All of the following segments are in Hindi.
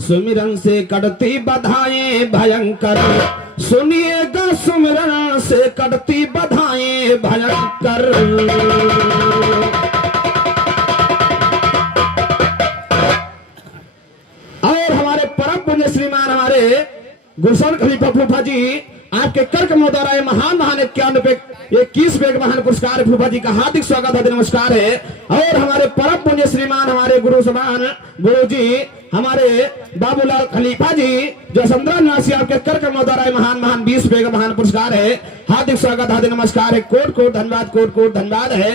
सुमिरन से कटती बधाएं भयंकर, सुनिएगा सुमिरन से कटती बधाएं भयंकर। और हमारे परम पुण्य श्रीमान हमारे गुलशन खलीफा फूफा जी आपके कर कमलों द्वारा ये महान महान 21 महान पुरस्कार फूफा जी का हार्दिक स्वागत है, नमस्कार है। और हमारे परम पुण्य श्रीमान हमारे गुरु समान गुरु जी हमारे बाबूलाल खलीफा जी जो संद्रा निवासी आपके कर कमलों द्वारा ये महान महान 20 महान पुरस्कार है, हार्दिक स्वागत है, नमस्कार है, कोट कोट धन्यवाद, कोट कोट धन्यवाद है।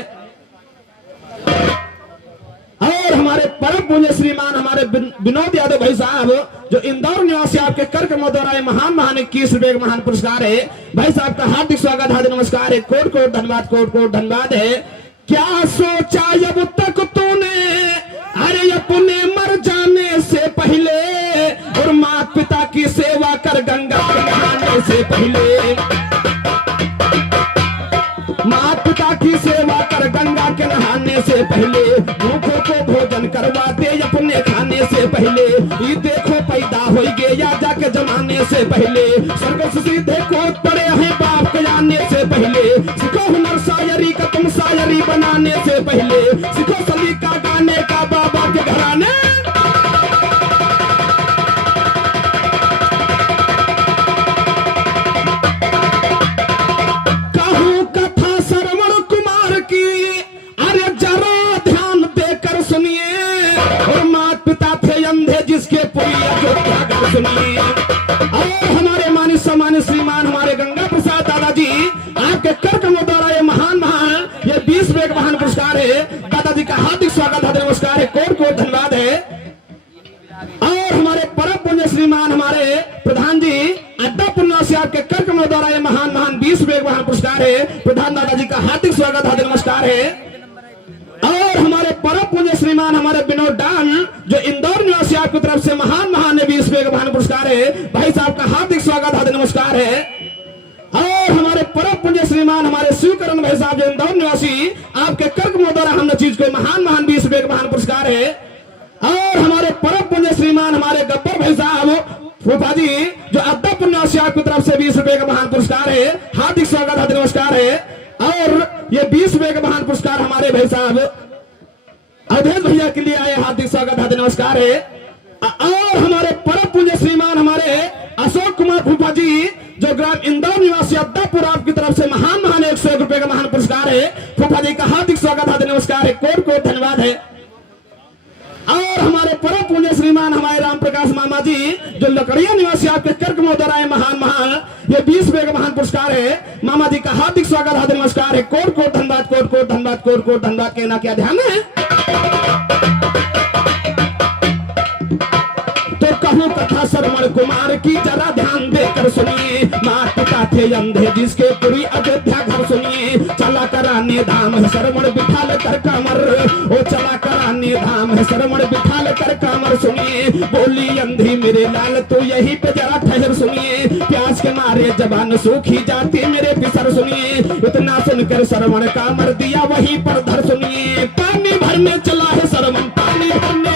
और हमारे परम पुण्य श्रीमान हमारे विनोद यादव भाई साहब जो इंदौर निवासी आपके कर कमलों द्वारा महान महान 21 महान पुरस्कार है, भाई साहब का हार्दिक स्वागत है, नमस्कार है, कोट कोट धन्यवाद, कोट कोट धन्यवाद है। क्या सोचा अब तक तूने, अरे अपने मर जाने से पहले, और माता पिता की सेवा कर गंगा के नहाने से पहले, माता पिता की सेवा कर गंगा के नहाने से पहले, भूखों को भोजन करवाते अपने खाने से पहले, ये देखो पैदा हो गए या जाके जमाने से पहले, स्वर्ग से सीधे कोट पड़े हैं बाप के जाने से पहले, सीखो हुनर शायरी का तुम शायरी बनाने से पहले, सीखो सलीका गाने का बाबा के घराने। और हमारे माननीय सम्मानित श्रीमान हमारे गंगा प्रसाद दादाजी आपके कर कमलों द्वारा ये महान महान ये 20 महान पुरस्कार है, दादाजी का हार्दिक स्वागत है, नमस्कार है, कोट कोट धन्यवाद है। और हमारे परम पुण्य श्रीमान हमारे प्रधान जी अड्डा पुण्यवासी आपके कर कमलों द्वारा ये महान महान 20 महान पुरस्कार है, प्रधान दादाजी का हार्दिक स्वागत है, नमस्कार है। और हमारे परम पुण्य श्रीमान हमारे विनोद डान जो इंदौर निवासी आपकी तरफ से महान महान 20 महान पुरस्कार है, भाई साहब का हार्दिक स्वागत है, नमस्कार है। और हमारे परम पुण्य श्रीमान हमारे शिवकरण भाई साहब जो इंदौर निवासी आपके कर कमलों द्वारा हमने चीज को महान महान 20 महान पुरस्कार है। और हमारे परम पुण्य श्रीमान हमारे गब्बर भाई साहब फूफा जी जो अड्डा पुण्यवासी आपकी तरफ से 20 का महान पुरस्कार है, हार्दिक स्वागत है, नमस्कार है। और ये 20 का महान पुरस्कार हमारे भाई साहब अवधेश भैया के लिए आए, हार्दिक स्वागत है, नमस्कार है। और हमारे परम पुण्य श्रीमान हमारे अशोक कुमार फूफा जी जो ग्राम इंदौर निवासी अड्डापुर आपकी तरफ से महान महान 101 रुपए का महान पुरस्कार है, फूफा जी का हार्दिक स्वागत है, नमस्कार है, कोट कोट धन्यवाद है। और हमारे परम पुण्य श्रीमान हमारे राम प्रकाश मामा जी जो लकड़िया निवासी आपके कर कमलों द्वारा महान महान ये 20 का महान पुरस्कार है, मामा जी का हार्दिक स्वागत है, नमस्कार है, कोट कोट धन्यवाद, कोट कोट धन्यवाद, कोट कोट धन्यवाद। कहना क्या ध्यान है तो कहूँ कथा श्रवण कुमार की जरा ध्यान देकर सुनिए, माता पिता थे अंधे जिसके पूरी अयोध्या घर सुनिए, चला कराने धाम है श्रवण बिठाल कर कमर, ओ चला कराने धाम है श्रवण बिठाल कर कमर सुनिए, बोली अंधी मेरे लाल तो यही पे जरा ठहर सुनिए, प्यास के मारे जबान सूखी जाती मेरे पिसर सुनिए, इतना सुनकर श्रवण का मर दिया वहीं पर धर सुनिए, पानी भरने चला है श्रवण पानी भरने,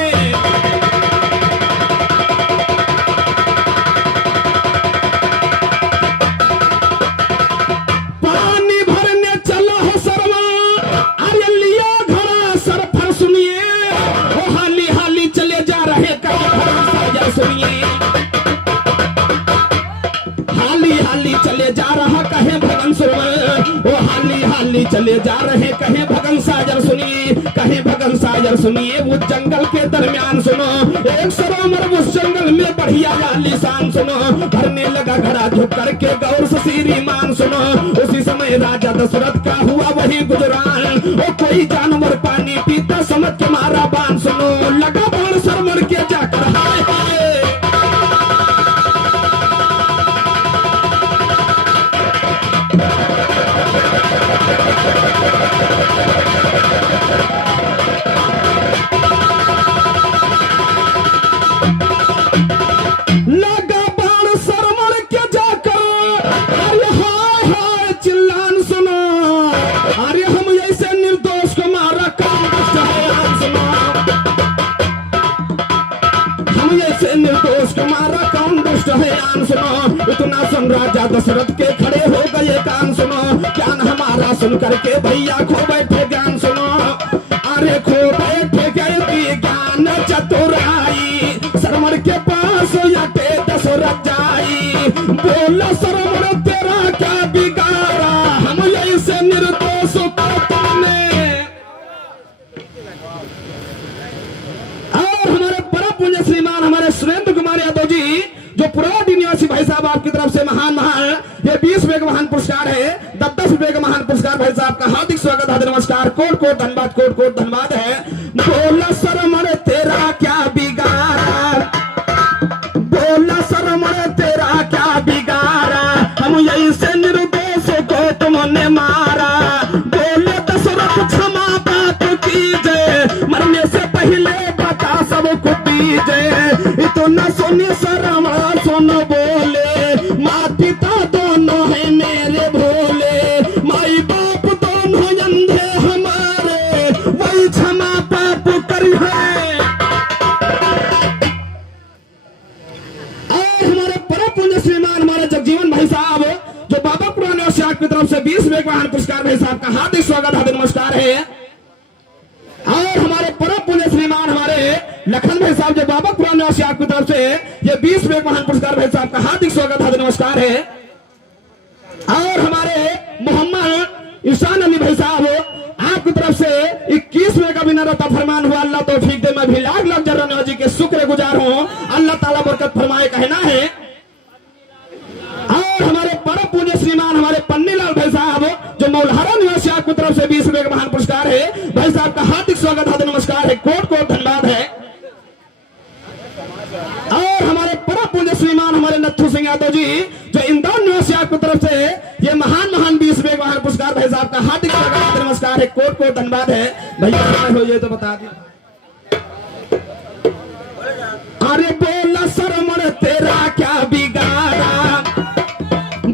चले जा रहे कहे भगन सागर सुनिए, कहे भगन सागर सुनिए, वो जंगल के दरमियान सुनो, एक सरोवर उस जंगल में बढ़िया आलीशान सुनो, भरने लगा घड़ा झुक करके गौर से श्रीमान सुनो, उसी समय राजा दशरथ का हुआ वही गुजरान, ओ कोई जानवर पानी पीता समझ के मारा बाण सुनो, लगा बाण सरमर के जाकर हाय हाय, लगा बाण सरमर के जाकर, अरे हाय हाय चिल्लान सुनो, अरे हम ऐसे निर्दोष को मारा निर्दोष को मारा कौन दुष्ट है आन सुनो। इतना सुन राजा दशरथ के खड़े हो गए कान सुनो। ज्ञान हमारा सुन करके भैया खो बैठे ज्ञान सुनो। अरे खो बैठे गए ज्ञान चतुराई श्रवण के पास यटे दशरथ जाई। बोला श्रवण तेरा क्या बिगाड़ा हम ऐसे निर्दोष को तुमने। और हमारे परम पूज्य श्रीमान हमारे सुरेंद्र कुमार यादव जी जो पुरानी निवासी भाई साहब आपकी तरफ से महान ये 20 रुपए का महान पुरस्कार है। 10 रुपए का महान पुरस्कार भाई साहब का हार्दिक स्वागत है नमस्कार कोट कोट धन्यवाद कोट कोट धन्यवाद है। बोला शरमण तेरा क्या बिगाड़ा बोला शरमण तेरा क्या बिगाड़ा हम यही से निर्दोष को तुमने मारा। बोले दशरथ क्षमा बात कीजिए मरने से पहले बता सबको दीजिए। इतना सुनी शरमण सुन बोले माँ पिता दोनों है मेरे भोले माई बाप दोनों अंधे हमारे वही क्षमा पाप करी है। और हमारे परम पुण्य श्रीमान हमारे जगजीवन भाई साहब जो बाबा पुराने की तरफ से 20 रुपए का महान पुरस्कार भाई साहब का हार्दिक स्वागत हार्दिक नमस्कार है। और हमारे परम पुण्य श्रीमान हमारे लखन भाई साहब जो बाबा पुराने की तरफ से ये 20 रुपए का महान पुरस्कार भाई साहब का हार्दिक स्वागत हार्दिक नमस्कार है। और हमारे मोहम्मद ईशान अली भाई साहब आपकी तरफ से 21 रुपए का बिना रहता फरमान हुआ अल्लाह तौफीक दे। मैं भी लाख लाख जरा जी के शुक्र गुजार हूँ अल्लाह ताला बरकत फरमाए कहना है। और हमारे परम पूज्य श्रीमान हमारे पन्नीलाल भाई साहब जो मौलहरा निवासी आपकी तरफ से 20 रुपए का महान पुरस्कार है भाई साहब का हार्दिक स्वागत हार्दिक नमस्कार है कोट कोट धन्यवाद है। और हमारे परम पूज्य श्रीमान हमारे नथु सिंह यादव जी जो इंदौर निवासी आपकी तरफ से ये महान 20 रुपए का महान पुरस्कार भाई साहब का हार्दिक स्वागत हार्दिक नमस्कार है कोट कोट धन्यवाद है। भैया हो ये तो बता दी। अरे बोला शरमण तेरा क्या बिगाड़ा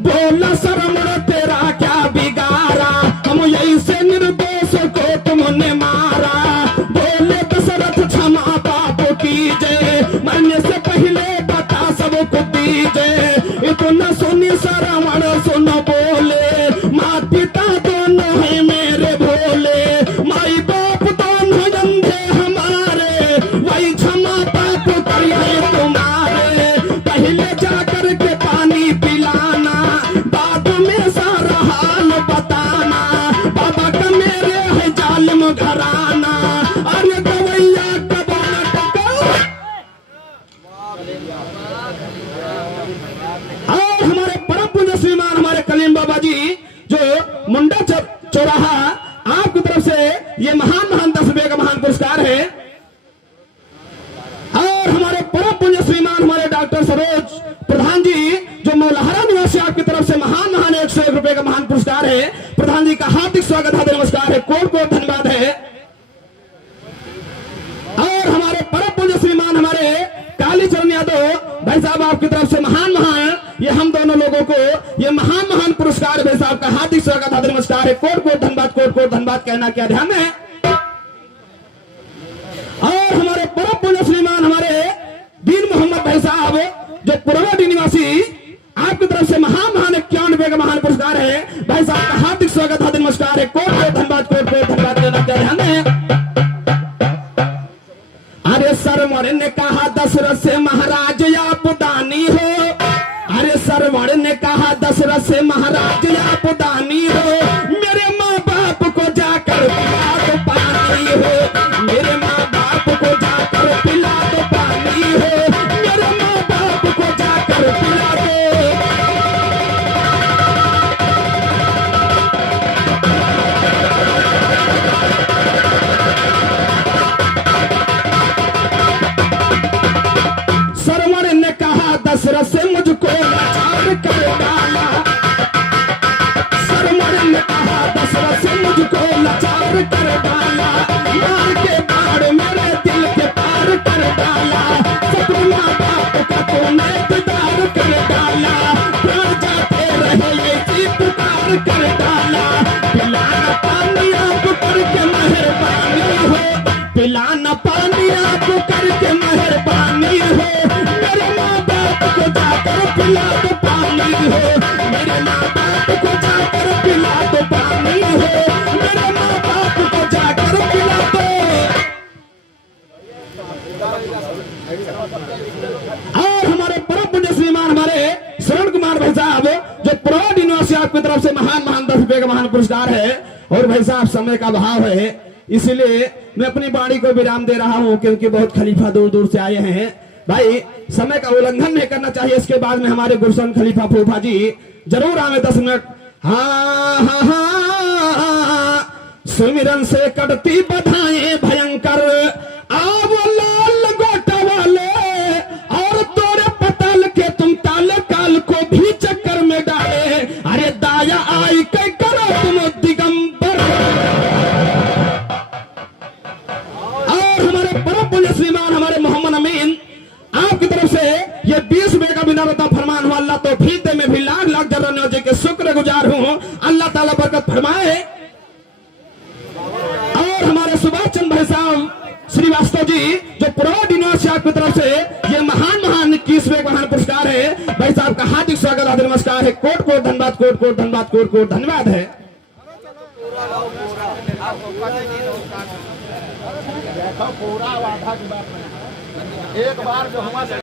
बोला शरमण तेरा क्या बिगाड़ा हम यही से निर्दोष को तुमने मारा। बोले दशरथ क्षमा पाप कीजिए मरने से पहले बता सबको दीजिए। इतना सुनी शरमण सुन बोले माँ पिता दोनों है मेरे भोले माई बाप दोनों अंधे हमारे वही क्षमा पाप करिए तुम्हारे। पहले जाकर के पानी पिलाना बाद में सारा हाल बताना बाबा का मेरे है जालिम घराना। अरे गवैया और हमारे परम पूज्य श्रीमान हमारे कलीम बाबा जी जो मुंडा चौराहा आपकी तरफ से ये महान 10 रुपए का महान पुरस्कार है। और हमारे परम पुण्य श्रीमान हमारे डॉक्टर सरोज प्रधान जी जो मौलहरा निवासी आपकी तरफ से महान 101 रुपए का महान पुरस्कार है। प्रधान जी का हार्दिक स्वागत हार्दिक नमस्कार है कोट कोट धन्यवाद है। और हमारे परम पुण्य श्रीमान हमारे कालीचरण यादव भाई साहब आपकी तरफ से महान ये हम दोनों लोगों को ये महान पुरस्कार भाई साहब का हार्दिक स्वागत हार्दिक नमस्कार है कोट कोट धन्यवाद कहना क्या ध्यान है। और हमारे परम पुण्य श्रीमान हमारे दीन मोहम्मद भाई साहब जो पुरानी निवासी आपकी तरफ से महान 51 रुपए का महान पुरस्कार है भाई साहब का हार्दिक स्वागत हार्दिक नमस्कार है कोट कोट धन्यवाद कहना क्या ध्यान है। अरे सरवण ने कहा दशरथ से महाराज आप दानी हो। अरे सरवण ने कहा दशरथ से महाराज आप दानी हो। मेरे माँ बाप को जाकर पिला दो पानी हो मेरे माँ बाप को जाकर पिला दो पानी हो मेरे माँ बाप को जाकर पिला दो। सरवण ने कहा दशरथ से मुझको लाचार कर डाला। सरवण पिला दो पानी हो, मेरे माँ बाप को जाकर पिला दो पानी हो, मेरे माँ बाप को जाकर पिला दो। और हमारे परम पुण्य श्रीमान हमारे श्रवण कुमार भाई साहब जो प्रौढ़ यूनिवर्सिटी आपकी तरफ से महान 10 रुपए का महान पुरस्कार है। और भाई साहब समय का अभाव है, इसलिए मैं अपनी वाणी को विराम दे रहा हूं, क्योंकि बहुत खलीफा दूर दूर से आए हैं। भाई समय का उल्लंघन नहीं करना चाहिए। इसके बाद में हमारे गुलशन खलीफा फूफा जी जरूर आवे 10 मिनट। हाँ, सुमिरन से कटती बधाएं भयंकर, आव लाल गोटा वाले और तोरे पताल के तुम ताल काल को भी चक्कर में डाले। अरे दाया आई कई करो तुम दिगंबर। और हमारे परम पुण्य श्रीमान हमारे मोहम्मद अमीन आपकी तरफ से ये 20 रुपए का बिना फरमान हुआ। अल्लाह तो भी दे में भी लाख लाख जर्रा नौजे के शुक्रगुजार हूं। अल्लाह ताला बरकत फरमाए। और हमारे सुभाष चंद्र भाई साहब श्रीवास्तव जी जो प्रौढ़ यूनिवर्सिटी आपकी तरफ से ये महान 21वें महान पुरस्कार है। भाई साहब का हार्दिक स्वागत हार्दिक नमस्कार है। कोट कोट धन्यवाद, कोट कोट धन्यवाद, कोट कोट धन्यवाद है। पूरा आधा की बात एक बार जो हमारे